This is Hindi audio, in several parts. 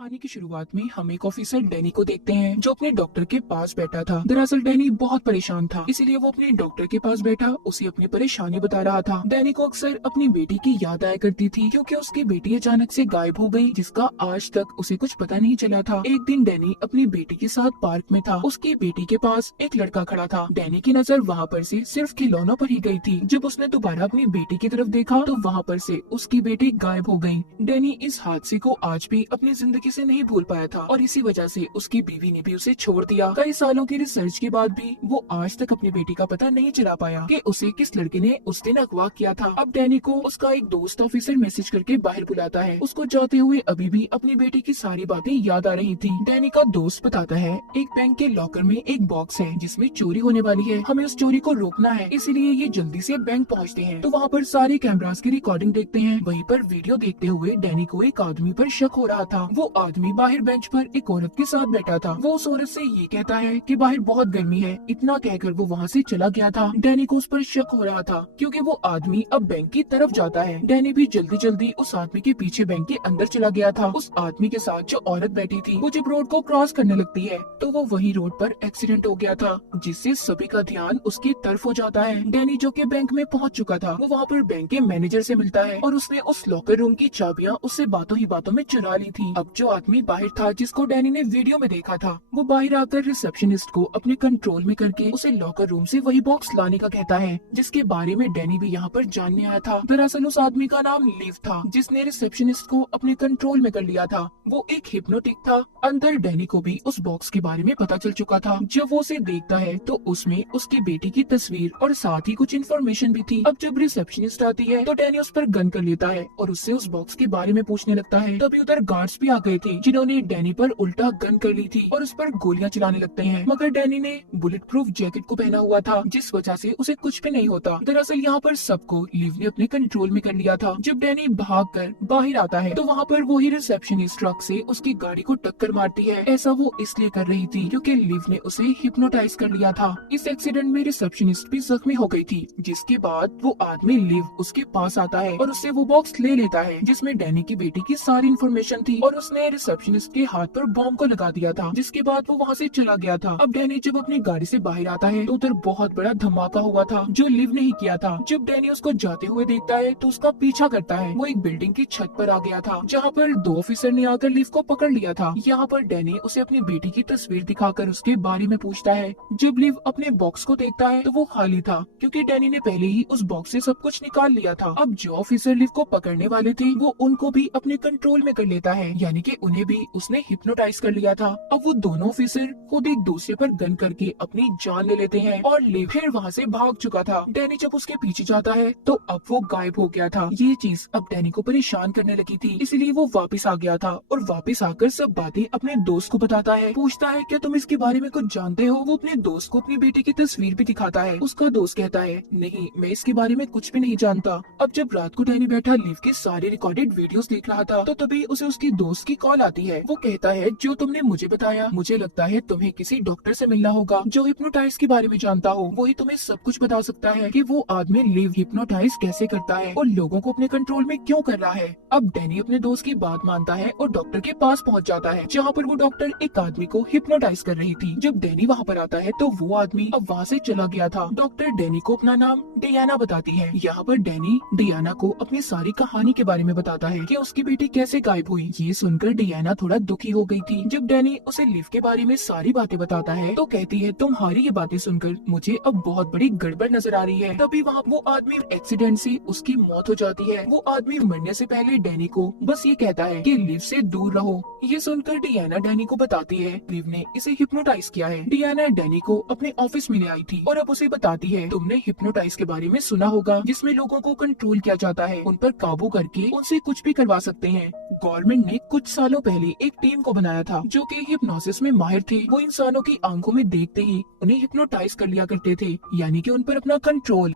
कहानी की शुरुआत में हम एक ऑफिसर डैनी को देखते हैं जो अपने डॉक्टर के पास बैठा था। दरअसल डैनी बहुत परेशान था, इसीलिए वो अपने डॉक्टर के पास बैठा उसे अपनी परेशानी बता रहा था। डैनी को अक्सर अपनी बेटी की याद आया करती थी क्योंकि उसकी बेटी अचानक से गायब हो गई, जिसका आज तक उसे कुछ पता नहीं चला था। एक दिन डैनी अपनी बेटी के साथ पार्क में था। उसकी बेटी के पास एक लड़का खड़ा था। डैनी की नजर वहाँ पर से सिर्फ खिलौनों पर ही गई थी। जब उसने दोबारा अपनी बेटी की तरफ देखा तो वहाँ पर से उसकी बेटी गायब हो गई। डैनी इस हादसे को आज भी अपनी जिंदगी से नहीं भूल पाया था और इसी वजह से उसकी बीवी ने भी उसे छोड़ दिया। कई सालों की रिसर्च के बाद भी वो आज तक अपनी बेटी का पता नहीं चला पाया कि उसे किस लड़के ने उस दिन अगवा किया था। अब डैनी को उसका एक दोस्त ऑफिसर मैसेज करके बाहर बुलाता है। उसको जाते हुए अभी भी अपनी बेटी की सारी बातें याद आ रही थी। डैनी का दोस्त बताता है एक बैंक के लॉकर में एक बॉक्स है जिसमें चोरी होने वाली है, हमें उस चोरी को रोकना है, इसीलिए ये जल्दी से बैंक पहुँचते हैं। तो वहाँ पर सारे कैमरास की रिकॉर्डिंग देखते हैं। वहीं पर वीडियो देखते हुए डैनी को एक आदमी पर शक हो रहा था। वो आदमी बाहर बेंच पर एक औरत के साथ बैठा था। वो उस औरत से ये कहता है कि बाहर बहुत गर्मी है। इतना कहकर वो वहाँ से चला गया था। डैनी को उस पर शक हो रहा था क्योंकि वो आदमी अब बैंक की तरफ जाता है। डैनी भी जल्दी जल्दी उस आदमी के पीछे बैंक के अंदर चला गया था। उस आदमी के साथ जो औरत बैठी थी वो जब रोड को क्रॉस करने लगती है तो वो वही रोड पर एक्सीडेंट हो गया था, जिससे सभी का ध्यान उसकी तरफ हो जाता है। डैनी जो कि बैंक में पहुंच चुका था वो वहाँ पर बैंक के मैनेजर से मिलता है और उसने उस लॉकर रूम की चाबियां उससे बातों ही बातों में चुरा ली थी। अब जो आदमी बाहर था जिसको डैनी ने वीडियो में देखा था वो बाहर आकर रिसेप्शनिस्ट को अपने कंट्रोल में करके उसे लॉकर रूम से वही बॉक्स लाने का कहता है जिसके बारे में डैनी भी यहाँ पर जानने आया था। दरअसल उस आदमी का नाम लिव था जिसने रिसेप्शनिस्ट को अपने कंट्रोल में कर लिया था। वो एक हिप्नोटिक था। अंदर डैनी को भी उस बॉक्स के बारे में पता चल चुका था। जब वो उसे देखता है तो उसमें उसकी बेटी की तस्वीर और साथ ही कुछ इन्फॉर्मेशन भी थी। अब जब रिसेप्शनिस्ट आती है तो डैनी उस पर गन कर लेता है और उससे उस बॉक्स के बारे में पूछने लगता है। तभी उधर गार्ड्स भी आ गए थे जिन्होंने डैनी पर उल्टा गन कर ली थी और उस पर गोलियां चलाने लगते हैं, मगर डैनी ने बुलेट प्रूफ जैकेट को पहना हुआ था जिस वजह से उसे कुछ भी नहीं होता। दरअसल यहाँ पर सबको लिव ने अपने कंट्रोल में कर लिया था। जब डैनी भागकर बाहर आता है तो वहाँ पर वही रिसेप्शनिस्ट ट्रक से उसकी गाड़ी को टक्कर मारती है। ऐसा वो इसलिए कर रही थी क्योंकि लिव ने उसे हिप्नोटाइज कर लिया था। इस एक्सीडेंट में रिसेप्शनिस्ट भी जख्मी हो गई थी, जिसके बाद वो आदमी लिव उसके पास आता है और उससे वो बॉक्स ले लेता है जिसमें डैनी की बेटी की सारी इन्फॉर्मेशन थी और उसने रिसेप्शनिस्ट के हाथ पर बॉम्ब को लगा दिया था, जिसके बाद वो वहाँ से चला गया था। अब डैनी जब अपनी गाड़ी से बाहर आता है तो उधर बहुत बड़ा धमाका हुआ था जो लिव ने ही किया था। जब डैनी उसको जाते हुए देखता है तो उसका पीछा करता है। वो एक बिल्डिंग की छत पर आ गया था जहाँ पर दो ऑफिसर ने आकर लिव को पकड़ लिया था। यहाँ पर डैनी उसे अपनी बेटी की तस्वीर दिखाकर उसके बारे में पूछता है। जब लिव अपने बॉक्स को देखता है तो वो खाली था क्योंकि डैनी ने पहले ही उस बॉक्स से सब कुछ निकाल लिया था। अब जो ऑफिसर लिव को पकड़ने वाले थे वो उनको भी अपने कंट्रोल में कर लेता है, यानी कि उन्हें भी उसने हिप्नोटाइज कर लिया था। अब वो दोनों ऑफिसर खुद एक दूसरे पर गन करके अपनी जान ले लेते हैं और लिव फिर वहाँ से भाग चुका था। डैनी जब उसके पीछे जाता है तो अब वो गायब हो गया था। ये चीज अब डैनी को परेशान करने लगी थी, इसलिए वो वापस आ गया था और वापस आकर सब बातें अपने दोस्त को बताता है। पूछता है क्या तुम इसके बारे में कुछ जानते हो? वो अपने दोस्त को अपनी बेटी की तस्वीर भी दिखाता है। उसका दोस्त कहता है नहीं, मैं इसके बारे में कुछ भी नहीं जानता। अब जब रात को डैनी बैठा लिव के सारे रिकॉर्डेड वीडियोस देख रहा था तो तभी उसे उसकी दोस्त की कॉल आती है। वो कहता है जो तुमने मुझे बताया, मुझे लगता है तुम्हें किसी डॉक्टर से मिलना होगा जो हिप्नोटाइज के बारे में जानता हो। वही तुम्हें सब कुछ बता सकता है कि वो आदमी लिव हिप्नोटाइज कैसे करता है और लोगों को अपने कंट्रोल में क्यों कर रहा है। अब डैनी अपने दोस्त की बात मानता है और डॉक्टर के पास पहुंच जाता है जहाँ पर वो डॉक्टर एक आदमी को हिप्नोटाइज कर रही थी। जब डैनी वहाँ पर आता है तो वो आदमी अब वहाँ से चला गया था। डॉक्टर डैनी को अपना नाम डियाना बताती है। यहाँ पर डैनी डियाना को अपनी सारी कहानी के बारे में बताता है कि उसकी बेटी कैसे गायब हुई। ये सुनकर डियाना थोड़ा दुखी हो गई थी। जब डैनी उसे लिव के बारे में सारी बातें बताता है तो कहती है तुम्हारी ये बातें सुनकर मुझे अब बहुत बड़ी गड़बड़ नजर आ रही है। तभी वहाँ वो आदमी एक्सीडेंट से उसकी मौत हो जाती है। वो आदमी मरने से पहले डैनी को बस ये कहता है कि लिव से दूर रहो। ये सुनकर डियाना डैनी को बताती है लिव ने इसे हिप्नोटाइज किया है। डियाना डैनी को अपने ऑफिस में ले आई थी और अब उसे बताती है तुमने हिप्नोटाइज के बारे में सुना होगा जिसमें लोगों को कंट्रोल किया जाता है, उन पर काबू करके उनसे कुछ भी करवा सकते हैं। गवर्नमेंट ने कुछ सालों पहले एक टीम को बनाया था जो कि हिप्नोसिस में माहिर थे। वो इंसानों की आंखों में देखते ही उन्हें हिप्नोटाइज कर लिया करते थे, यानी कि उन पर अपना कंट्रोल।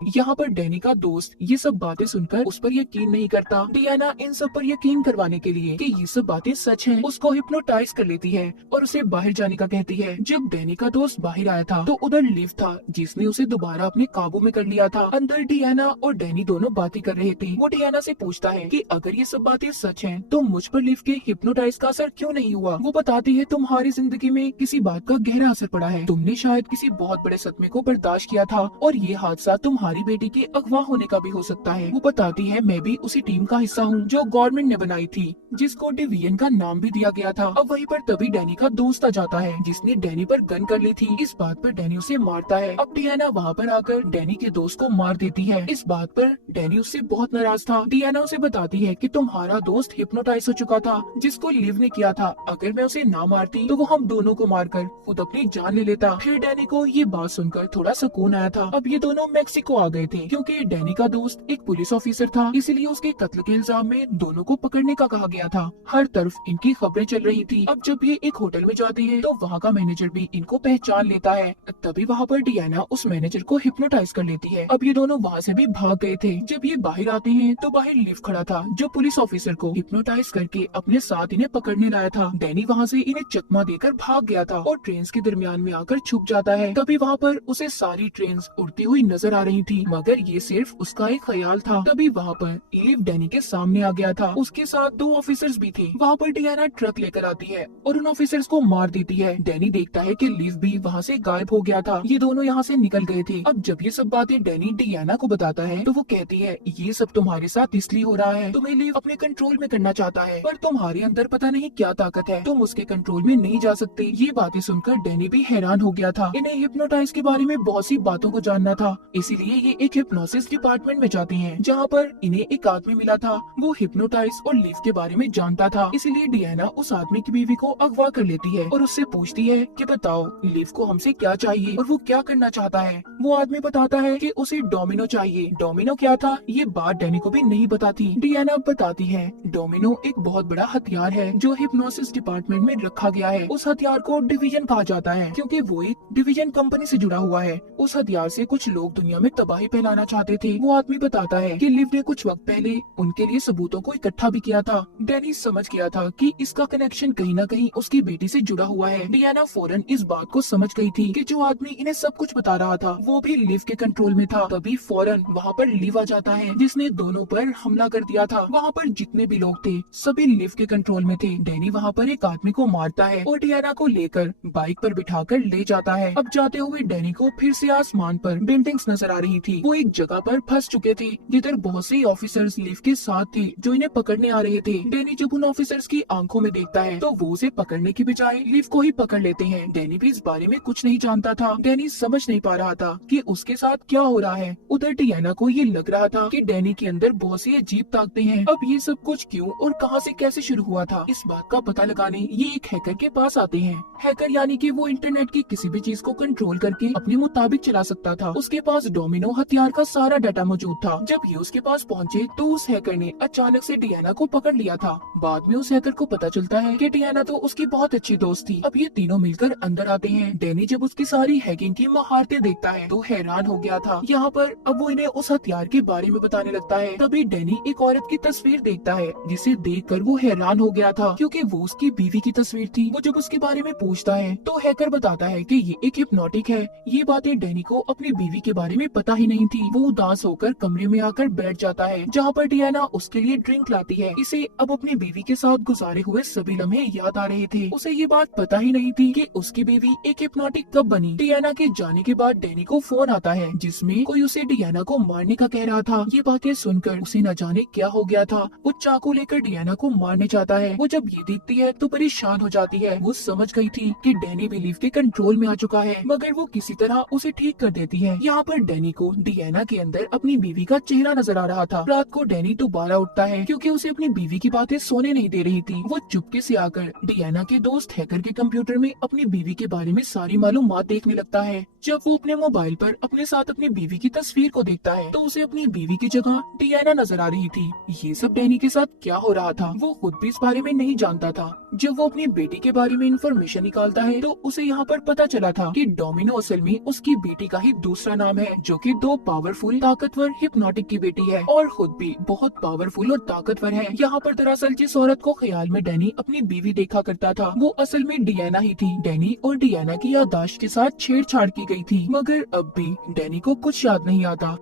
यहाँ पर डैनी का दोस्त ये सब बातें सुनकर उस पर यकीन नहीं करता। डियाना इन सब पर यकीन करवाने के लिए कि ये सब बातें सच हैं, उसको हिप्नोटाइज कर लेती है और उसे बाहर जाने का कहती है। जब डैनी का दोस्त बाहर आया था तो उधर लिव था जिसने उसे दोबारा अपने काबू में कर लिया था। अंदर डियाना और डैनी दोनों बातें कर रहे थे। वो डियाना से पूछता है कि अगर ये सब बातें सच हैं तो मुझ पर लिव के हिप्नोटाइज का असर क्यों नहीं हुआ। वो बताती है तुम्हारी जिंदगी में किसी बात का गहरा असर पड़ा है, तुमने शायद किसी बहुत बड़े सदमे को बर्दाश्त किया था और ये हादसा तुम्हारी बेटी के अगवा होने का भी हो सकता है। वो बताती है मैं भी उसी टीम का हिस्सा हूँ जो गवर्नमेंट ने बनाई थी, जिसको डिवीजन का नाम भी दिया गया था। अब वहीं पर तभी डैनी का दोस्त आ जाता है जिसने डैनी पर गन कर ली थी। इस बात पर डैनी उसे मारता है। अब डियाना वहाँ पर आकर डैनी के दोस्त को मार देती है। इस बात पर डैनी उससे बहुत नाराज था। डियाना उसे बताती है कि तुम्हारा दोस्त हिप्नोटाइज हो चुका था जिसको लिव ने किया था, अगर मैं उसे ना मारती तो वो हम दोनों को मारकर खुद अपनी जान ले लेता। फिर डैनी को ये बात सुनकर थोड़ा सुकून आया था। अब ये दोनों मेक्सिको आ गए थे क्योंकि डैनी का दोस्त एक पुलिस ऑफिसर था, इसलिए उसके कत्ल के इल्जाम में दोनों को पकड़ने का कहा गया था। हर तरफ इनकी खबरें चल रही थी। अब जब ये एक होटल में जाते हैं तो वहाँ का मैनेजर भी इनको पहचान लेता है। तभी वहाँ पर डियाना उस मैनेजर को हिप्नोटाइज कर लेती है। अब ये दोनों वहाँ से भी भाग गए थे। जब ये बाहर आते हैं तो बाहर लिव खड़ा था जो पुलिस ऑफिसर को हिप्नोटाइज करके अपने साथ इन्हें पकड़ने लाया था। डैनी वहाँ से इन्हें चकमा देकर भाग गया था और ट्रेन के दरमियान में आकर छुप जाता है। तभी वहाँ पर उसे सारी ट्रेन उड़ती हुई नजर आ रही थी, मगर ये सिर्फ उसका एक ख्याल था। तभी वहाँ पर लिव डैनी के सामने आ गया था। उसके साथ दो ऑफिसर्स भी थे। वहाँ पर डियाना ट्रक लेकर आती है और उन ऑफिसर्स को मार देती है। डैनी देखता है कि लिव भी वहाँ से गायब हो गया था। ये दोनों यहाँ से निकल गए थे। अब जब ये सब बातें डैनी डियाना को बताता है तो वो कहती है ये सब तुम्हारे साथ इसलिए हो रहा है, तुम्हें लिव अपने कंट्रोल में करना चाहता है, पर तुम्हारे अंदर पता नहीं क्या ताकत है, तुम उसके कंट्रोल में नहीं जा सकते। ये बातें सुनकर डैनी भी हैरान हो गया था। इन्हें हिप्नोटाइज के बारे में बहुत सी बातों को जानना था, इसीलिए ये एक हिप्नोसिस डिपार्टमेंट में जाते हैं जहाँ पर इन्हें एक आदमी मिला था। वो हिप्नोटाइज और लिव के बारे में जानता था, इसीलिए डियाना उस आदमी की बीवी को अगवा कर लेती है और उससे पूछती है कि बताओ लिव को हमसे क्या चाहिए और वो क्या करना चाहता है। वो आदमी बताता है कि उसे डोमिनो चाहिए। डोमिनो क्या था ये बात डैनी को भी नहीं बताती। डियाना बताती है डोमिनो एक बहुत बड़ा हथियार है जो हिप्नोसिस डिपार्टमेंट में रखा गया है। उस हथियार को डिवीजन कहा जाता है क्योंकि वो एक डिवीजन कंपनी से जुड़ा हुआ है। उस हथियार से कुछ लोग दुनिया में तबाही फैलाना चाहते थे। वो आदमी बताता है कि लिव ने कुछ वक्त पहले उनके लिए सबूतों को इकट्ठा भी किया था। डैनी समझ गया था कि इसका कनेक्शन कहीं न कहीं उसकी बेटी से जुड़ा हुआ है। डियाना फौरन इस बात को समझ गई थी कि जो आदमी इन्हें सब कुछ बता रहा था वो भी लिव के कंट्रोल में था। तभी फौरन वहाँ पर लिव आ जाता है जिसने दोनों पर हमला कर दिया था। वहाँ पर जितने भी लोग थे सभी लिव के कंट्रोल में थे। डैनी वहाँ पर एक आदमी को मारता है और डियाना को लेकर बाइक पर बिठाकर ले जाता है। अब जाते हुए डैनी को फिर से आसमान पर बिल्डिंग्स नजर आ रही थी। वो एक जगह पर फंस चुके थे जिधर बहुत से ऑफिसर्स लिव के साथ थे जो इन्हें पकड़ने आ रहे थे। डैनी जब उन ऑफिसर्स की आंखों में देखता है तो वो उसे पकड़ने की बजाय लिव को ही पकड़ लेते हैं। डैनी भी इस बारे में कुछ नहीं जानता था। डैनी समझ नहीं पा रहा था कि उसके साथ क्या हो रहा है। उधर डियाना को ये लग रहा था कि डैनी के अंदर बहुत सी अजीब ताकतें हैं। अब ये सब कुछ क्यों और कहां से कैसे शुरू हुआ था इस बात का पता लगाने ये एक हैकर के पास आते हैं। हैकर यानी कि वो इंटरनेट की किसी भी चीज को कंट्रोल करके अपने मुताबिक चला सकता था। उसके पास डोमिनो हथियार का सारा डाटा मौजूद था। जब ये उसके पास पहुंचे तो उस हैकर ने अचानक से डियाना को पकड़ लिया था। बाद में उस हैकर को पता चलता है कि डियाना तो उसकी बहुत अच्छी दोस्त थी। अब ये तीनों मिलकर अंदर आते हैं। डैनी जब उसकी सारी हैकिंग की महारतें देखता है तो हैरान हो गया था। यहाँ पर अब वो इन्हें उस हथियार के बारे में बताने लगता है। तभी डैनी एक औरत की तस्वीर देखता है जिसे देखकर वो हैरान हो गया था क्योंकि वो उसकी बीवी की तस्वीर थी। वो जब उसके बारे में पूछता है तो हैकर बताता है कि ये एक हिप्नोटिक है। ये बातें डैनी को अपनी बीवी के बारे में पता ही नहीं थी। वो उदास होकर कमरे में आकर बैठ जाता है जहाँ पर डियाना उसके लिए ड्रिंक लाती है। इसे अब अपनी बीवी के साथ गुजारे हुए सभी लम्हे याद आ रहे थे। उसे ये बात पता ही नहीं थी कि उसकी बीवी एक हिप्नोटिक कब बनी। डियाना के जाने के बाद डैनी को फोन आता है जिसमें कोई उसे डियाना को मारने का कह रहा था। ये बातें सुनकर उसे न जाने क्या हो गया था। वो चाकू लेकर डियाना को मारने चाहता है। वो जब ये देखती है तो परेशान हो जाती है। वो समझ गई थी कि डैनी बिलीव के कंट्रोल में आ चुका है, मगर वो किसी तरह उसे ठीक कर देती है। यहाँ पर डैनी को डियाना के अंदर अपनी बीवी का चेहरा नजर आ रहा था। रात को डैनी दोबारा उठता है क्योंकि उसे अपनी बीवी की बातें सोने नहीं दे रही थी। वो चुपके से आकर डियाना के दोस्त हैकर के कंप्यूटर में अपनी बीवी के बारे में सारी मालूमात देखने लगता है। जब वो अपने मोबाइल पर अपने साथ अपनी बीवी की तस्वीर को देखता है तो उसे अपनी बीवी की जगह डियाना नजर आ रही थी। ये सब डैनी के साथ क्या हो रहा था वो खुद भी इस बारे में नहीं जानता था। जब वो अपनी बेटी के बारे में इंफॉर्मेशन निकालता है तो उसे यहाँ पर पता चला था कि डोमिनो असल में उसकी बेटी का ही दूसरा नाम है, जो कि दो पावरफुल ताकतवर हिप्नोटिक की बेटी है और खुद भी बहुत पावरफुल और ताकतवर है। यहाँ पर दरअसल जिस औरत को ख्याल में डैनी अपनी बीवी देखा करता था वो असल में डियाना ही थी। डैनी और डियाना की याददाश्त के साथ छेड़छाड़ की गई थी, मगर अब भी डैनी को कुछ याद नहीं आता।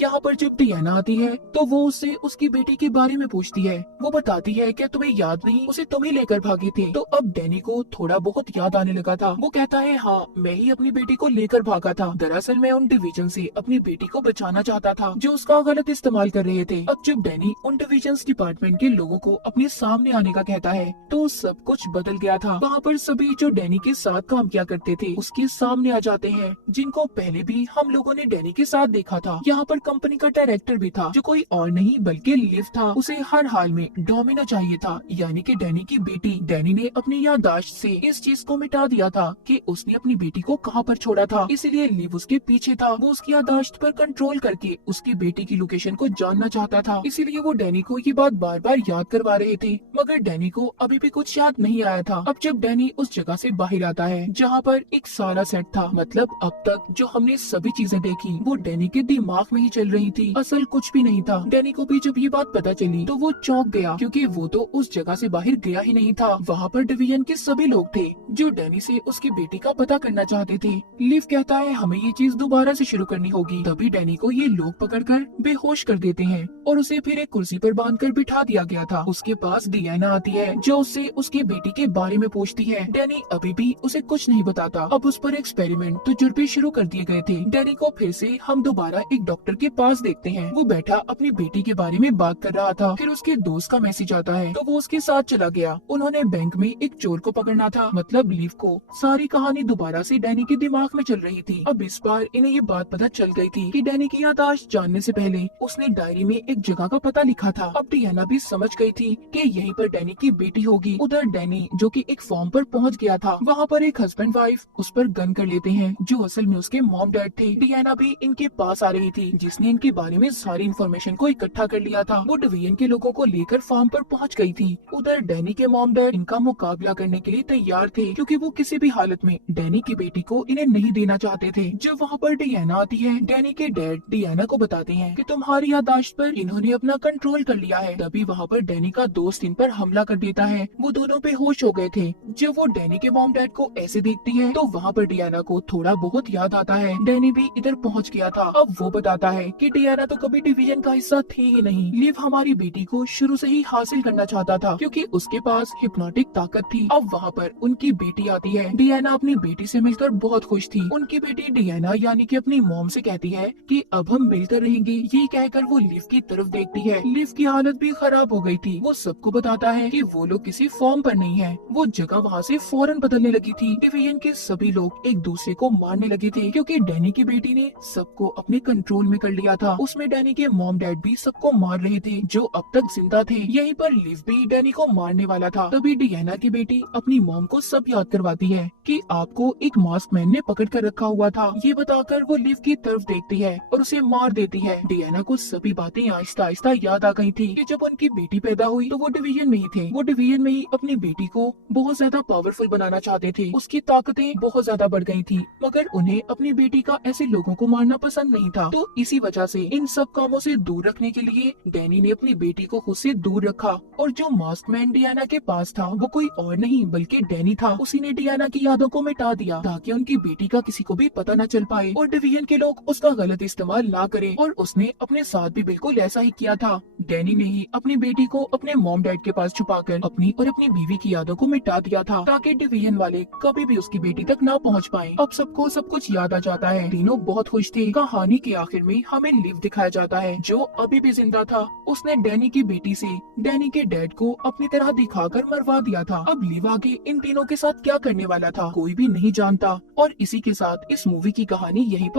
यहाँ पर जब डियाना आती है तो वो उससे उसकी बेटी के बारे में पूछती है। वो बताती है क्या तुम्हें याद नहीं, उसे तुम ही लेकर भागे थे। तो अब डैनी को थोड़ा बहुत याद आने लगा था। वो कहता है हाँ, मैं ही अपनी बेटी को लेकर भागा था। दरअसल मैं उन डिवीजन से अपनी बेटी को बचाना चाहता था जो उसका गलत इस्तेमाल कर रहे थे। अब जब डैनी उन डिवीजन डिपार्टमेंट के लोगों को अपने सामने आने का कहता है तो सब कुछ बदल गया था। वहाँ पर सभी जो डैनी के साथ काम किया करते थे उसके सामने आ जाते हैं, जिनको पहले भी हम लोगों ने डैनी के साथ देखा था। यहाँ पर कंपनी का डायरेक्टर भी था जो कोई और नहीं बल्कि लिव था। उसे हर हाल में डोमिनो चाहिए था, यानी कि डैनी की बेटी। डैनी ने अपनी याददाश्त से इस चीज को मिटा दिया था कि उसने अपनी बेटी को कहाँ पर छोड़ा था, इसलिए लिव उसके पीछे था। वो उसकी याददाश्त पर कंट्रोल करके उसकी बेटी की लोकेशन को जानना चाहता था, इसीलिए वो डैनी को ये बात बार बार याद करवा रहे थे, मगर डैनी को अभी भी कुछ याद नहीं आया था। अब जब डैनी उस जगह से बाहर आता है जहाँ पर एक सारा सेट था, मतलब अब तक जो हमने सभी चीजें देखी वो डैनी के दिमाग में ही चल रही थी, असल कुछ भी नहीं था। डैनी को भी जब ये बात पता चली तो वो चौंक गया, क्योंकि वो तो उस जगह से बाहर गया ही नहीं था। वहाँ पर डिवीजन के सभी लोग थे जो डैनी से उसकी बेटी का पता करना चाहते थे। लिव कहता है हमें ये चीज दोबारा से शुरू करनी होगी। तभी डैनी को ये लोग पकड़कर बेहोश कर देते हैं और उसे फिर एक कुर्सी पर बांधकर बिठा दिया गया था। उसके पास डियाना आती है जो उससे उसकी बेटी के बारे में पूछती है। डैनी अभी भी उसे कुछ नहीं बताता। अब उस पर एक्सपेरिमेंट तजुर्बे शुरू कर दिए गए थे। डैनी को फिर से हम दोबारा एक डॉक्टर के पास देखते हैं। वो बैठा अपनी बेटी के बारे में बात कर रहा था। फिर उसके दोस्त का मैसेज आता है तो वो उसके साथ चला गया। उन्होंने बैंक में एक चोर को पकड़ना था, मतलब लिव को। सारी कहानी दोबारा से डैनी के दिमाग में चल रही थी। अब इस बार इन्हें ये बात पता चल गई थी कि डैनी की याददाश्त जानने से पहले उसने डायरी में एक जगह का पता लिखा था। अब डियाना भी समझ गई थी कि यहीं पर डैनी की बेटी होगी। उधर डैनी जो कि एक फॉर्म पर पहुंच गया था, वहाँ पर एक हस्बैंड वाइफ उस पर गन कर लेते हैं जो असल में उसके मॉम डैड थे। डियाना भी इनके पास आ रही थी जिसने इनके बारे में सारी इन्फॉर्मेशन को इकट्ठा कर लिया था। वो डिवीजन के लोगों को लेकर फार्म पर पहुंच गई थी। उधर डैनी के मॉम डैड इनका मुकाबला करने के लिए तैयार थे, क्योंकि वो किसी भी हालत में डैनी की बेटी को इन्हें नहीं देना चाहते थे। जब वहाँ पर डियाना आती है, डैनी के डैड डियाना को बताते हैं कि तुम्हारी याददाश्त पर इन्होंने अपना कंट्रोल कर लिया है। तभी वहाँ पर डैनी का दोस्त इन पर हमला कर देता है। वो दोनों बेहोश हो गए थे। जब वो डैनी के मॉम डैड को ऐसे देखती है तो वहाँ पर डियाना को थोड़ा बहुत याद आता है। डैनी भी इधर पहुँच गया था। अब वो बताता है कि डियाना तो कभी डिवीजन का हिस्सा थी ही नहीं। लिव हमारी बेटी को शुरू से ही हासिल करना चाहता था क्योंकि उसके पास हिप्नोटिक ताकत थी। अब वहाँ पर उनकी बेटी आती है। डियाना अपनी बेटी से मिलकर बहुत खुश थी। उनकी बेटी डियाना यानी कि अपनी मॉम से कहती है कि अब हम मिलकर रहेंगे। ये कहकर वो लिव की तरफ देखती है। लिव की हालत भी खराब हो गई थी। वो सबको बताता है कि वो लोग किसी फॉर्म पर नहीं है। वो जगह वहाँ से फौरन बदलने लगी थी। डिवीजन के सभी लोग एक दूसरे को मारने लगे थे क्योंकि डैनी की बेटी ने सबको अपने कंट्रोल में कर लिया था। उसमें डैनी के मॉम डैड भी सबको मार रहे थे जो अब तक जिंदा थे। यहीं पर लिव भी डैनी को मारने वाला था। तभी डियाना की बेटी अपनी मॉम को सब याद करवाती है कि आपको एक मास्क मैन ने पकड़ कर रखा हुआ था। ये बताकर वो लिव की तरफ देखती है और उसे मार देती है। डियाना को सभी बातें आहिस्ता आहिस्ता याद आ गई थी कि जब उनकी बेटी पैदा हुई तो वो डिवीजन में ही थे। वो डिवीजन में ही अपनी बेटी को बहुत ज्यादा पावरफुल बनाना चाहते थे। उसकी ताकतें बहुत ज्यादा बढ़ गई थी, मगर उन्हें अपनी बेटी का ऐसे लोगों को मारना पसंद नहीं था। तो इसी वजह से इन सब कामों से दूर रखने के लिए डैनी ने अपनी बेटी को खुद से दूर रखा। और जो मास्क मैन डियाना के पास था वो कोई और नहीं बल्कि डैनी था। उसी ने डियाना की यादों को मिटा दिया ताकि उनकी बेटी का किसी को भी पता न चल पाए और डिवीजन के लोग उसका गलत इस्तेमाल ना करें। और उसने अपने साथ भी बिल्कुल ऐसा ही किया था। डैनी ने ही अपनी बेटी को अपने मॉम डैड के पास छुपाकर अपनी और अपनी बीवी की यादों को मिटा दिया था ताकि डिवीजन वाले कभी भी उसकी बेटी तक ना पहुंच पाए। अब सबको सब कुछ याद आ जाता है। तीनों बहुत खुश थे। कहानी के आखिर में हमें लिव दिखाया जाता है जो अभी भी जिंदा था। उसने डैनी की बेटी से डैनी के डैड को अपनी तरह दिखाकर मरवा दिया था। अब लिव आगे इन तीनों के साथ क्या करने वाला था कोई भी नहीं जानता। और इसी के साथ इस मूवी की कहानी यहीं पर